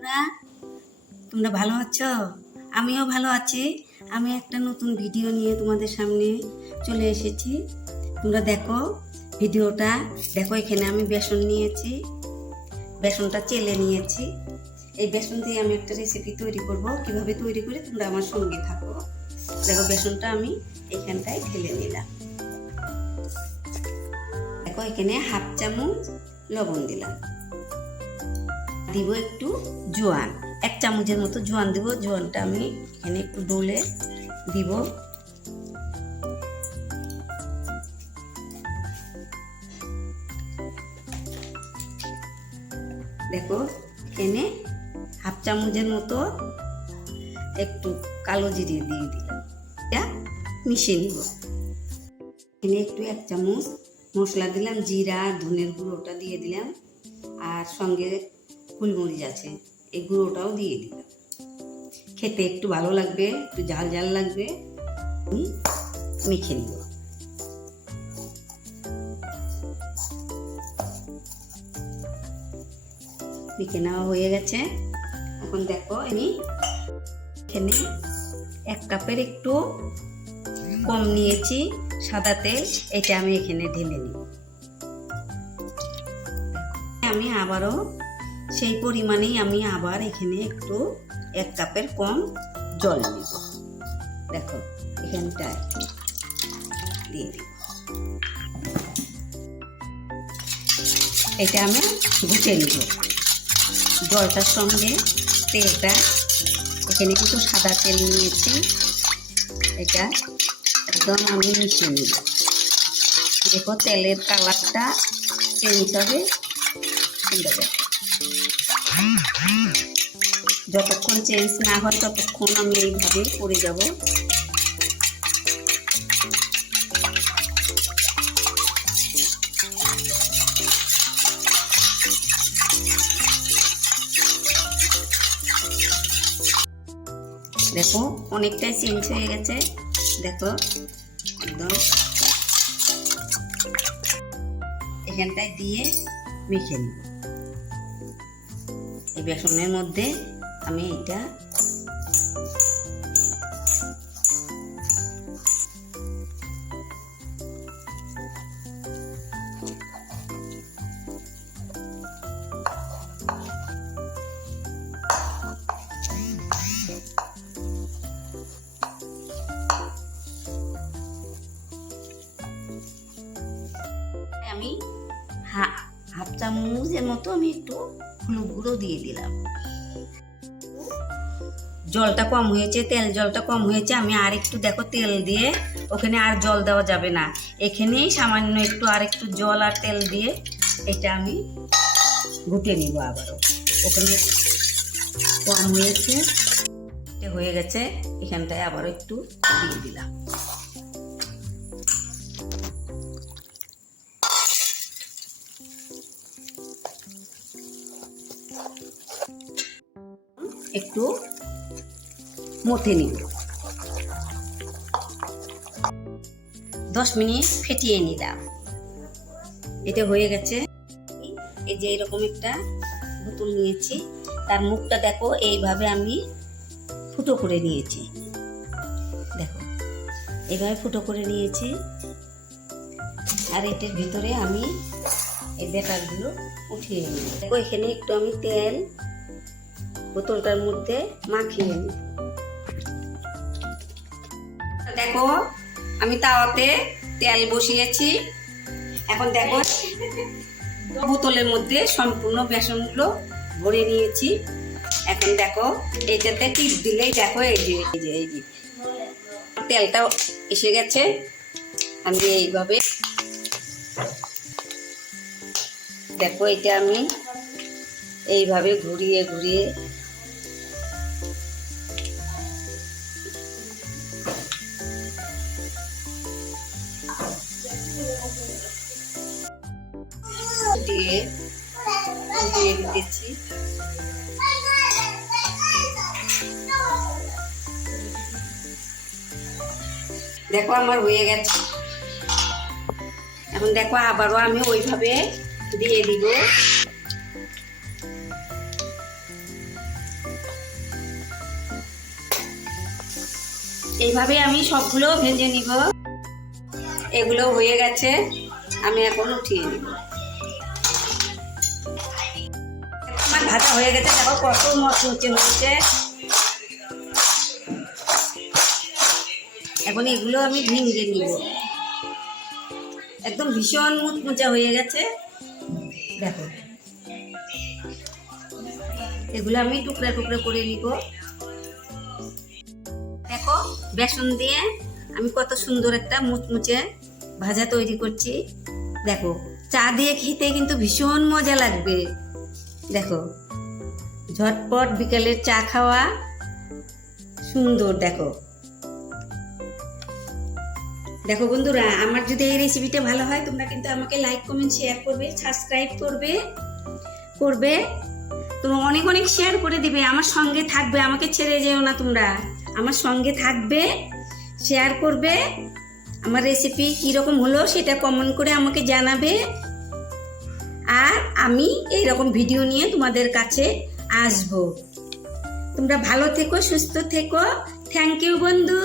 তোমরা তোমরা ভালো আছো? আমিও ভালো আছি। আমি একটা নতুন ভিডিও নিয়ে তোমাদের সামনে চলে এসেছি। তোমরা দেখো ভিডিওটা দেখো। এখানে আমি বেসন নিয়েছি, বেসনটা চেলে নিয়েছি। এই বেসন দিয়ে আমি একটা রেসিপি তৈরি করব। কিভাবে তৈরি করে তোমরা আমার সঙ্গে থাকো। দেখো বেসনটা আমি এখানটায় ঢেলে নিলাম। দেখো এখানে হাফ চামচ লবণ দিলাম, দিব একটু জোয়ান, 1 চামচের মতো জোয়ান দিব। জোয়ানটা আমি এখানে একটু ডলে দিব। দেখো এখানে হাফ চামচের মতো একটু কালো জিরে দিয়ে দিলাম। এটা মিশিয়ে নিব। এখানে একটু 1 চামচ মশলা দিলাম, জিরা ধনের গুঁড়োটা দিয়ে দিলাম, আর সঙ্গে গোলমরিচ আছে, এই গুঁড়োটাও দিয়ে দিলাম। খেতে একটু ভালো লাগবে, একটু ঝাল ঝাল লাগবে। আমি মেখে নিব। মেখে নেওয়া হয়ে গেছে। এখন দেখো আমি এখানে 1 কাপের একটু কম নিয়েছি সাদা তেল, এটা আমি এখানে ঢেলে নিব। আমি আবারও সেই পরিমাণেই আমি আবার এখানে একটু 1 কাপের কম জল দিব। দেখো এখানটায় দিয়ে দিব। এটা আমি ঘুটে নিব জলটার সঙ্গে তেলটা। এখানে কিন্তু সাদা তেল নিয়েছি, এটা একদম আমি মিশিয়ে নিব। দেখো তেলের কালারটা চেঞ্জ হবে। যতক্ষণ চেঞ্জ না হয় ততক্ষণ আমি এইভাবে করে যাব। দেখো অনেকটাই চেঞ্জ হয়ে গেছে। দেখো একদম এখানটায় দিয়ে মেখে নিব। এই বেসনের মধ্যে আমি এটা আমি হাফ চামচের মতো আমি একটু হলুদ গুঁড়ো দিয়ে দিলাম। জলটা কম হয়েছে, জলটা কম হয়েছে। আমি আর একটু দেখো তেল দিয়ে, ওখানে আর জল দেওয়া যাবে না, এখানেই সামান্য একটু আর একটু জল আর তেল দিয়ে এটা আমি ঘুটে নিব। আবারও ওখানে কম হয়েছে, হয়ে গেছে, এখানটায় আবারও একটু দিয়ে দিলাম। একটু মথে নিব। 10 মিনিট ফেটিয়ে নিলাম। এটা হয়ে গেছে। এই যে এরকম একটা বোতল নিয়েছি, তার মুখটা দেখো এইভাবে আমি ফুটো করে নিয়েছি। দেখো এইভাবে ফুটো করে নিয়েছি। আর এটার ভিতরে আমি এই ব্যাটারগুলো উঠিয়ে নিই। দেখো এখানে একটু আমি তেল বোতলটার মধ্যে মাখিয়ে নিই। দেখো আমি তাওয়াতে তেল বসিয়েছি। এখন দেখো বোতলের মধ্যে সম্পূর্ণ বেসনগুলো ভরে নিয়েছি। এখন দেখো এইটাতে টিপ দিলেই দেখো এই যে তেলটা এসে গেছে। আমি এইভাবে দেখো এটা আমি এইভাবে ঘুরিয়ে ঘুরিয়ে দিয়ে দিচ্ছি। দেখো আমার হয়ে গেছে। এখন দেখো আবারও আমি ওইভাবে দিয়ে দিব। এইভাবে আমি সবগুলো ভেজে নিব। এগুলো হয়ে গেছে, আমি এখন উঠিয়ে নিব। আমার ভাজা হয়ে গেছে, দেখো কত মচমচে হয়েছে। এখন এগুলো আমি ভেঙে নিব। একদম ভীষণ মুচমুচা হয়ে গেছে, দেখো। এগুলো আমি টুকরা টুকরা করে নিব। দেখো বেসন দিয়ে আমি কত সুন্দর একটা মুচমুচে ভাজা তৈরি করছি। দেখো চা দিয়ে খেতে কিন্তু ভীষণ মজা লাগবে। দেখো ঝটপট বিকেলের চা খাওয়া সুন্দর। দেখো দেখো বন্ধুরা, আমার যদি এই রেসিপিটা ভালো হয় তোমরা কিন্তু আমাকে লাইক কমেন্ট শেয়ার করবে, সাবস্ক্রাইব করবে তোমরা অনেক অনেক শেয়ার করে দিবে। আমার সঙ্গে থাকবে, আমাকে ছেড়ে যেও না তোমরা, আমার সঙ্গে থাকবে, শেয়ার করবে। আমার রেসিপি কীরকম হলো সেটা কমেন্ট করে আমাকে জানাবে। আর আমি এইরকম ভিডিও নিয়ে তোমাদের কাছে আসবো। তোমরা ভালো থেকো, সুস্থ থেকো। থ্যাংক ইউ বন্ধু।